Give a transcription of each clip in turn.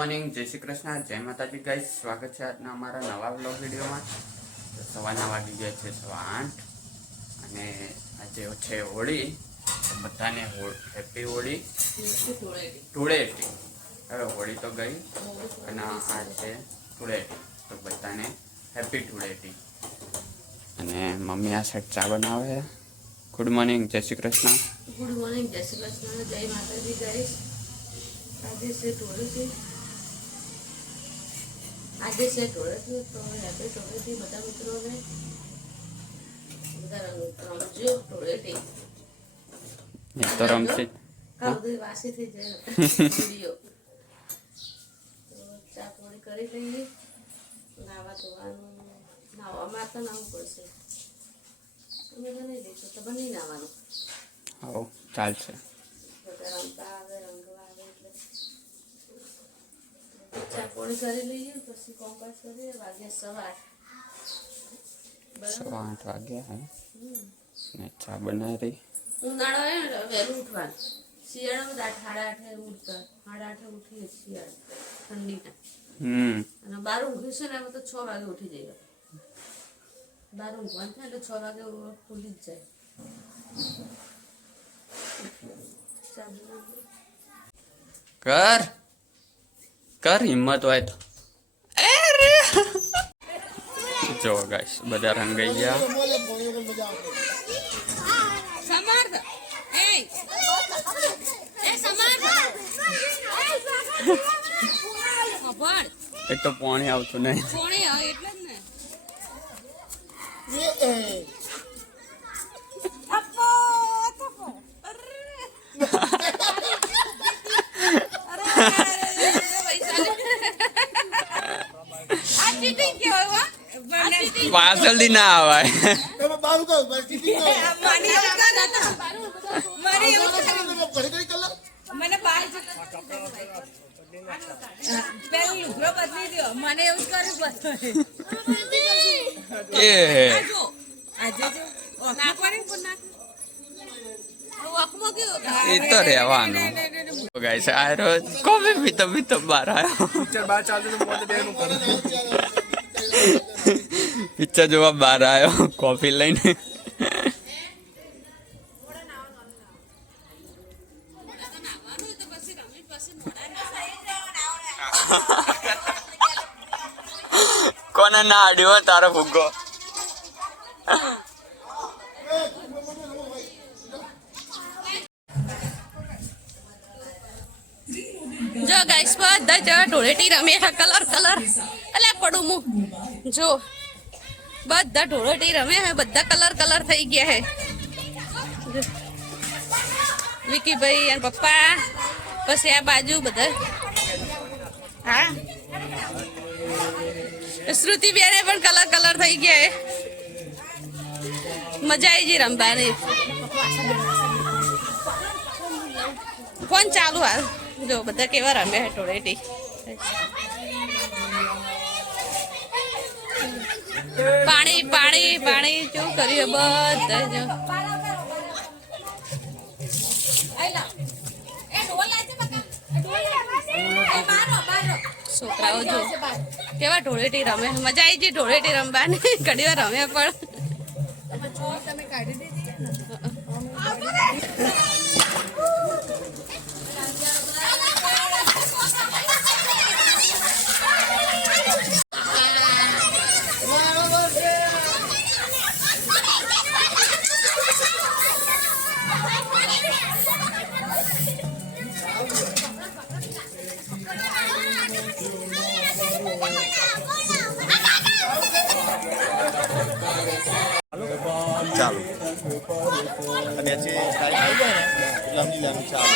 Morning, જય શ્રી કૃષ્ણ, જય માતાજી ગાઈસ. સ્વાગત છે આજના અમારા નવા વ્લોગ વિડીયોમાં. તો સવારના વાગી ગયા છે 8:15 અને આજે છે હોળી. તો બધાને હેપી હોળી ધૂળેટી. હવે હોળી તો ગઈ અને આ છે ધૂળેટી, તો બધાને હેપી ધૂળેટી. અને મમ્મી આ સાઈડ ચા બનાવે. ગુડ મોર્નિંગ, જય શ્રી કૃષ્ણ. ગુડ મોર્નિંગ, જય શ્રી કૃષ્ણ, જય માતાજી ગાઈસ. આજે છે ધૂળેટી. તો હેપી ધૂળેટી બધા મિત્રોને. બધા રમજો ધૂળેટી. તો રમશે વાસી થઈ જાય વિડીયો. તો ચા પાણી કરી લઈએ. નાવા ધોવાનું, નાવામાં તો નાવું પડશે. તમે તો નહીં દેખો તો બની નાવાનું. હા, ચાલશે. બધા રમતા આવે, રંગવા આવે એટલે ચા પાણી કરી લઈએ. પછી કોમકાજ કરીએ. વાગ્યા 8:15 વાગ્યા. ને ચા બનાવી. ઉનાળો આવે ને વહેલું ઉઠવાનું. શિયાળામાં 8:30 ઉઠતા. 8:30 ઉઠીએ શિયાળા ઠંડીના. અને 12 ઊંઘીશું ને એમાં તો 6 વાગે ઉઠી જઈએ. 12 ઊંઘવાનું થાય એટલે 6 વાગે ખુલી જ કર જાય. કર હિંમત હોય તો. જો ગાઈસ બધા રંગાઈ ગયા. એક તો પાણી આવતું નહીં. પાછળથી ના આવાય. મને એવું કરવું એ તો રહેવાનું. ગાઈસ આ રોજ કોફી પીતો બહાર આવ્યો. પિક્ચર જોવા બહાર આવ્યો કોફી લઈને. કોને ના આડ્યો તારો ફુગ્ગો? જો ગાઈસ બધા જવા ઢોળેટી રમે કલર અલ્યા પડું હું જો બધા ઢોળેટી રમે હે. બધા કલર થઈ ગયા હે. વિકીભાઈ અને પપ્પા પછી આ બાજુ બધા. હા, શ્રુતિ બેને પણ કલર થઈ ગયા હે. મજા આવી ગઈ રમવાની. ફોન ચાલુ હાલ. જો બધા કેવા રમે હે ઢોળેટી. પાણી શું કર્યું બધા જો. છોકરાઓ જો કેવા ઢોળેટી રમે. મજા આવી ગઈ ઢોળેટી રમવાની. ઘણી વાર રમે પણ ચાલો. અને જે ટાઈમ આવી જાય ને એટલે સમજી લેવાનું ચાલો.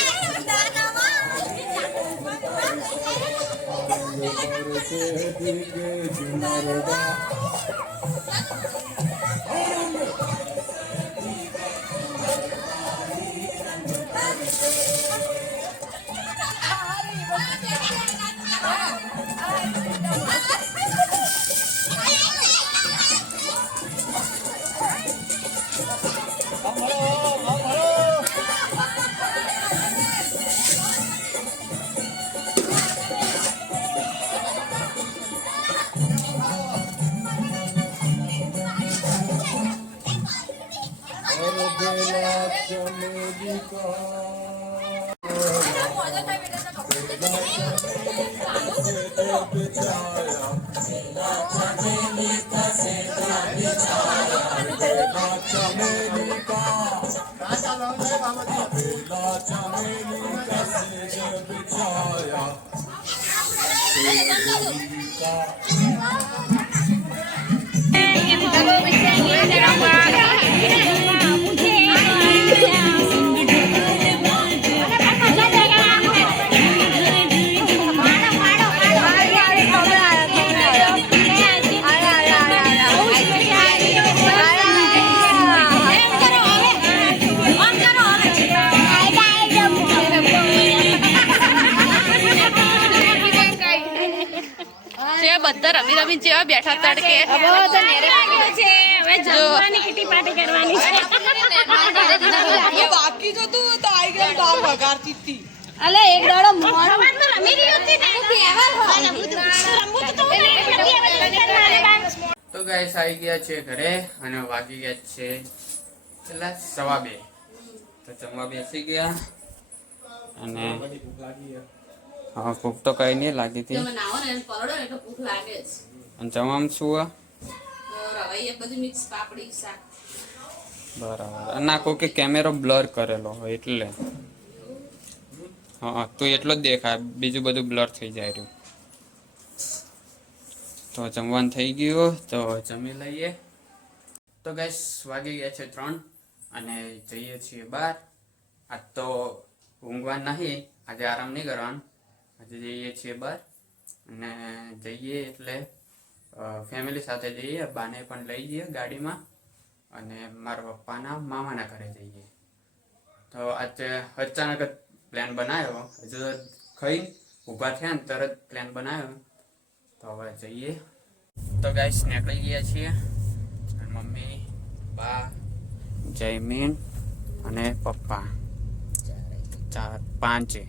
બધા રમી રમી જેવા બેઠા તડકે બાકી તો તું તો આઈ ગયો દાળ વઘારતી હતી. અલે એક દાડો મોડો તો ગાઈસ આવી ગયા છે ઘરે અને વાગી ગયા છે પેલા 2:15. તો જમવા બેસી ગયા અને હા ભૂખ તો કઈ નહીં લાગી હતી. તમે નાવો ને પરોડો ને એટલે ભૂખ લાગે જ. અને જમવામાં શું આ? રવાઈ એ બધું મિક્સ પાપડી શાક. બરાબર. ના કહું કે કેમેરો બ્લર કરેલો હોય એટલે હા તું એટલો જ દેખાય, બીજું બધું બ્લર થઈ જાય રહ્યું. તો જમવાનું થઈ ગયું તો જમી લઈએ. તો ગાઈસ વાગી ગયા છે 3 અને જઈએ છીએ બહાર. આજ તો ઊંઘવા નહીં, આજે આરામ નહીં કરવાનું. આજે જઈએ છીએ બહાર અને જઈએ એટલે ફેમિલી સાથે જઈએ. બાને પણ લઈ જઈએ ગાડીમાં અને મારા પપ્પાના મામાના ઘરે જઈએ. તો આજે અચાનક જ પ્લાન બનાવ્યો. હજુ તો ખાઈ ઊભા થયા ને તરત પ્લાન બનાવ્યો. તો હવે જઈએ. તો ગાઈસ નીકળી ગયા છીએ. મમ્મી, બા, જયમીન અને પપ્પા 5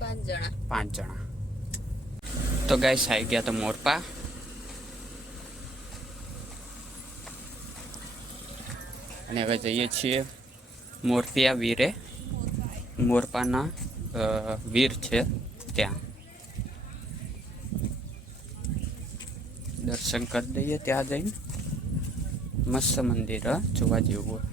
જણા. તો ગાઈસ આવી ગયા તો મોરપા. અને હવે જઈએ છીએ મોરપિયા વીરે. મોરપાના વીર છે ત્યાં. દર્શન કરી દઈએ ત્યાં જઈને. મસ્ત મંદિર જોવા જેવું.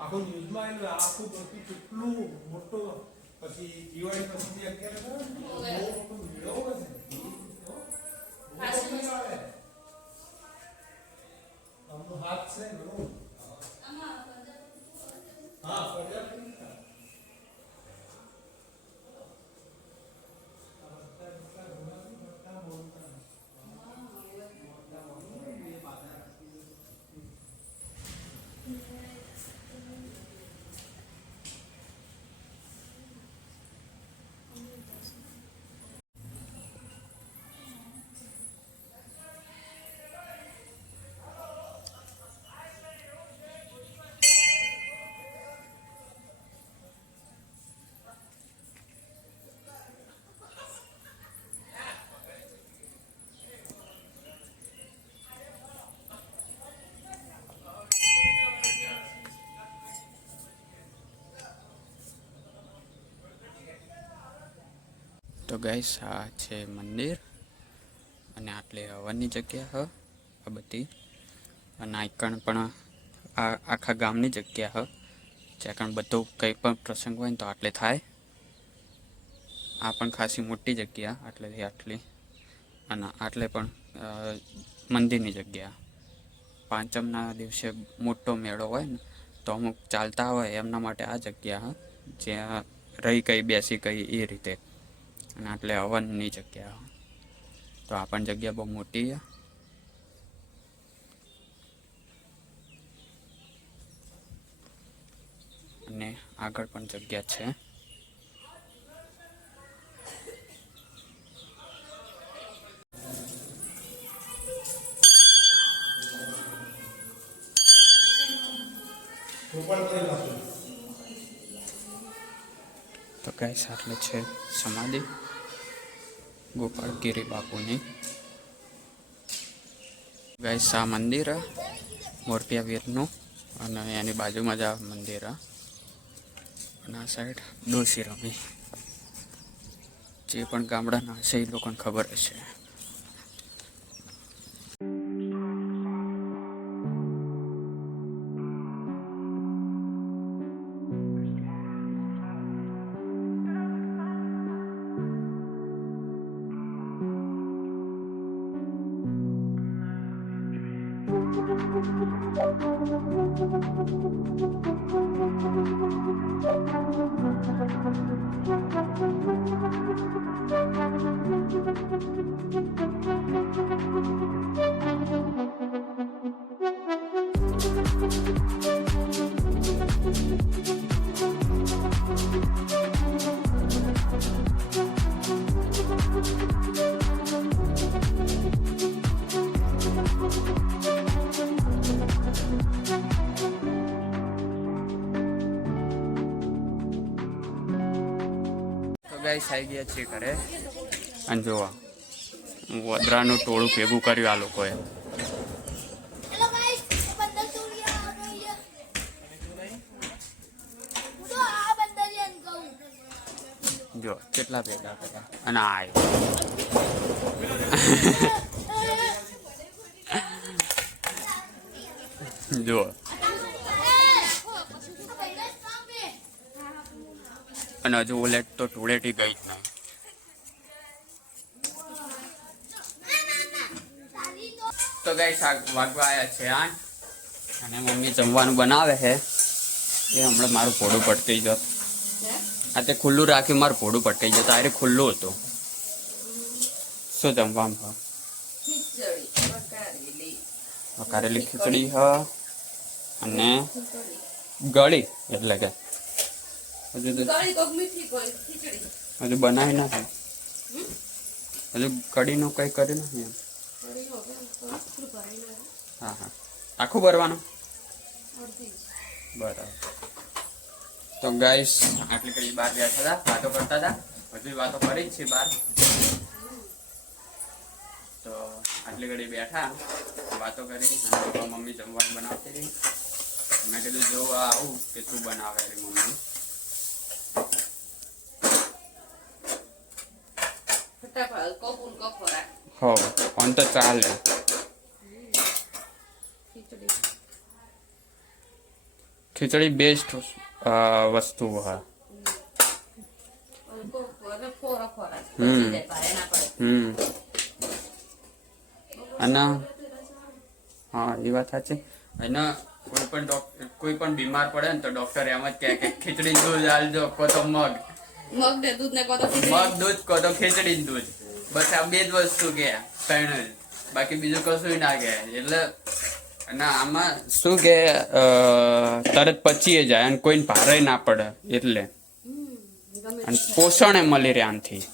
આખું ન્યૂઝમાં આવેલું આખું બધું કેટલું મોટો પછી દિવાળી પછી અત્યારે હાથ છે ને હા તો ગાઈસ આ છે મંદિર અને આટલી હવનની જગ્યા હ આ બધી. અને આઈકણ પણ આ આખા ગામની જગ્યા હ. જ્યાં બધું કંઈ પણ પ્રસંગ હોય ને તો આટલે થાય. આ પણ ખાસી મોટી જગ્યા, આટલેથી આટલી. અને આટલે પણ મંદિરની જગ્યા. પાંચમના દિવસે મોટો મેળો હોય ને તો અમુક ચાલતા હોય એમના માટે આ જગ્યા જ્યાં રહી કઈ બેસી કઈ એ રીતે. અને આટલે હવનની જગ્યા. તો આ પણ જગ્યા બહુ મોટી છે. આગળ પણ જગ્યા છે. તો ગાઈસ આટલે છે સમાધિ ગોપાળગીરી બાપુની. ગાઈસ આ મંદિર મોરપિયા વીરનું અને એની બાજુમાં જ આ મંદિર અને આ સાઈડ ડોસી રમી. જે પણ ગામડાના હશે એ લોકોને ખબર હશે. ગાઈસ આવી ગયા છે ઘરે અને જોવા વદરાનું ટોળું ભેગું કર્યું આ લોકોએ. જો કેટલા ભેગા કર્યા અને આ જો અને હજુ ઓલેટ તો ધૂળેટી ગઈ જ નહીં. તો ગાઈસ વાગવા આવ્યા છે 8 અને મમ્મી જમવાનું બનાવે છે. એ હમણાં મારું ભોડું પટકાઈ જત. આ તે ખુલ્લું રાખ્યું મારું ભોડું પટકાઈ જતું. આ ખુલ્લું હતું. શું જમવામાં? વઘારેલી ખીચડી હ અને ગળી એટલે કે હજુ બનાવી નથી. હજુ કઢીનું કંઈ કર્યું નથી એમ. હા હા આખું ભરવાનું બરાબર. તો ગાઈસ આટલી કડી બહાર ગયા હતા વાતો કરતા હતા. હજુ વાતો કરી જ છે બહાર. તો આટલી ઘડી બેઠા વાતો કરી અને મમ્મી જમવાનું બનાવતી રહી. મેં કીધું જોવા આવું કે તું બનાવે રે મમ્મી. હો કોણ તો ચાલે. ખીચડી બેસ્ટ વસ્તુ હા. અને હા એ વાત સાચી. અને કોઈ પણ બીમાર પડે ને તો ડોક્ટર એમ જ કહે કે ખીચડી દૂધ આલજો કો તો મગ દૂધ કો તો ખીચડી દૂધ. બસ આ બે જ વસ્તુ કે ત્રણ જ. બાકી બીજું કશું ના કે. એટલે અને આમાં શું કે તરત પચી જાય અને કોઈને ભારે ના પડે એટલે અને પોષણ એ મળી રહે આનાથી.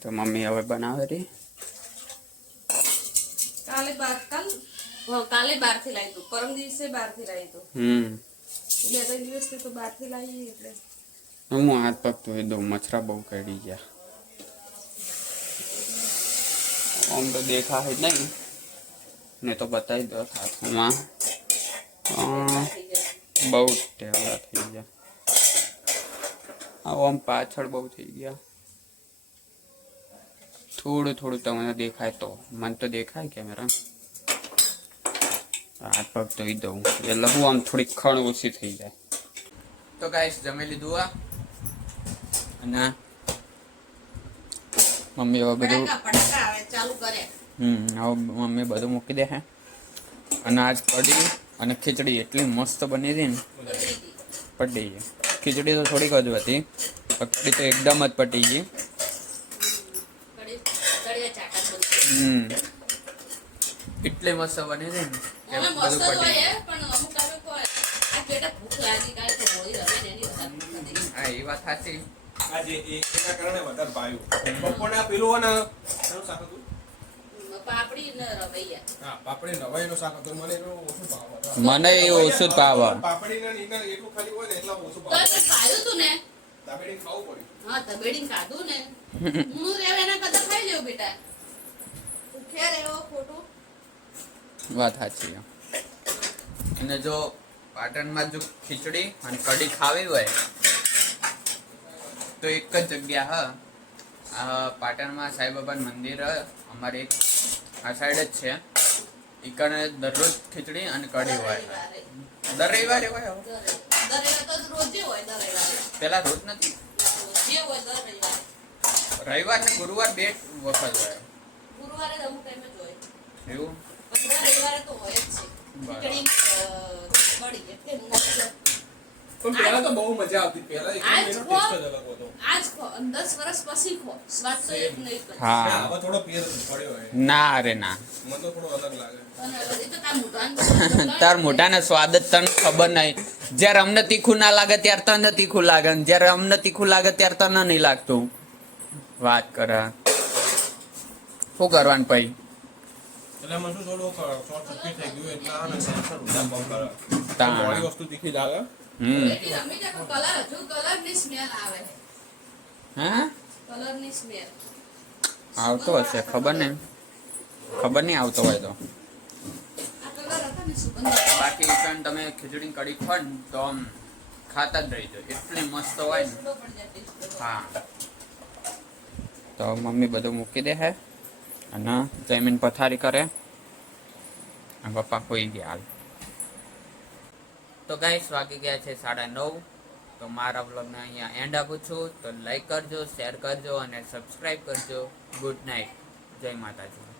તો મમ્મી હવે બનાવે રહી. કાલે બહાર થી લાવી તું. પરમ દિવસે બહાર થી લાવી તું. 2-3 દિવસ તો બહાર થી લાવી એટલે હું હાથ પગ ધોઈ દઉં. મચ્છરા બહુ કરડી ગયા. આમ તો દેખાય નહીં ને તો બતાવી દો હાથમાં. બહુ ટેવડા થઈ ગયા. આમ પાછળ બહુ થઈ ગયા. થોડું થોડું તમને દેખાય તો મને તો દેખાય કેમેરા. હાથ પગ ધોઈ દઉં એટલે હું આમ થોડી ખણ ઓછી થઈ જાય. તો ગાઈસ જમી લીધું આ અને મમ્મી હવે બધું હવે મમ્મી બધું મૂકી દે. અને આજ કઢી અને ખીચડી એટલી મસ્ત બની હતી ને પટી ગઈ. ખીચડી તો થોડીક જ હતી કઢી તો એકદમ જ પટી ગઈ. એટલી મસ્ત બની હતી ને કે બધું પટી ગયું. આજ બેટા ભૂખ લાગી કાંઈ તો હોળી રમે ને એની વધારે ભૂખ નથી. હા એ વાત સાચી. આજે એના કારણે વધારે ભાવ્યું બપોરે આ પેલું હોય ને એનું શાક હતું પાપડી ને રવૈયા. હા પાપડી નવાઈનું શાક હતું મને એનું ઓછું ભાવ મને એ ઓછું જ ભાવે. પાપડી ને એના એટલું ખાલી હોય ને એટલા ઓછું તો ભાવ એ ખાયું તું ને દાબેડી ખાવું પડ્યું હા તબેડી ખાધું ને હું રેવ એના કરતા ખાઈ લેવું બેટા ભૂખ્યા રહેવો ખોટું. વાત સાચી. અને જો પાટણમાં જો ખીચડી અને કઢી ખાવી હોય તો એક જ જગ્યા પાટણમાં સાંઈબાબાનું મંદિર અમારે એક આ સાઈડ જ છે. ઈકણે દરરોજ ખીચડી અને કઢી હોય. દર રવિવારે હોય હવે? દર રવિવારે તો રોજે હોય દર રવિવારે. પેલા રોજ નથી. રોજે હોય દર રવિવારે. રવિવાર ને ગુરુવાર 2 વખત હોય. ગુરુવારે અમુક ટાઈમે જ હોય. એવું? પણ દર રવિવારે તો હોય જ છે. બરાબર. ખીચડી કઢી એટલે મસ્ત. પણ પહેલા તો બહુ મજા આવતી પહેલા આજ એનો ખો ટેસ્ટ જ અલગ હતો આજ ખો 10 વર્ષ પછી ખો સ્વાદ તો એક નહીં કરે. હા. હવે થોડો ફેર પડ્યો હોય ના રે ના. મને તો થોડો અલગ લાગે અને હજી તો તાર મોઢાનું તાર મોઢાને સ્વાદ જ તને ખબર નહીં. જ્યારે અમને તીખું ના લાગે ત્યારે તને તીખું લાગે ને જ્યારે અમને તીખું લાગે ત્યારે તને નહીં લાગતું. વાત કરે શું કરવાનું પછી? એટલે મને શું થોડું શોર્ટ સર્કિટ થઈ ગયું એટલે આ ને સેન્સર ઉડા બહુ કરે તાણ. મોડી વસ્તુ તીખી લાગે બેટી રમી જાય પણ કલર હજુ કલરની સ્મેલ આવે હા કલરની સ્મેલ આવતો હશે ખબર નહીં આવતો હોય તો. આ કલર હતા ને સુગંધ બાકી પણ તમે ખીચડી કઢી ખો ને તો આમ ખાતા જ રહી જાય એટલી મસ્ત હોય ને. છૂટો પડી જાય ટેસ્ટ. હા તો મમ્મી બધું મૂકી દે હે અને જમીન પથારી કરે અને પપ્પા હોઈ ગયા હાલ. તો ગાઈસ વાગી ગયા છે 9:30. તો મારા વ્લોગને અહીંયા એન્ડ આપું છું. તો લાઈક કરજો, શેર કરજો અને સબસ્ક્રાઈબ કરજો. Good night. જય માતાજી.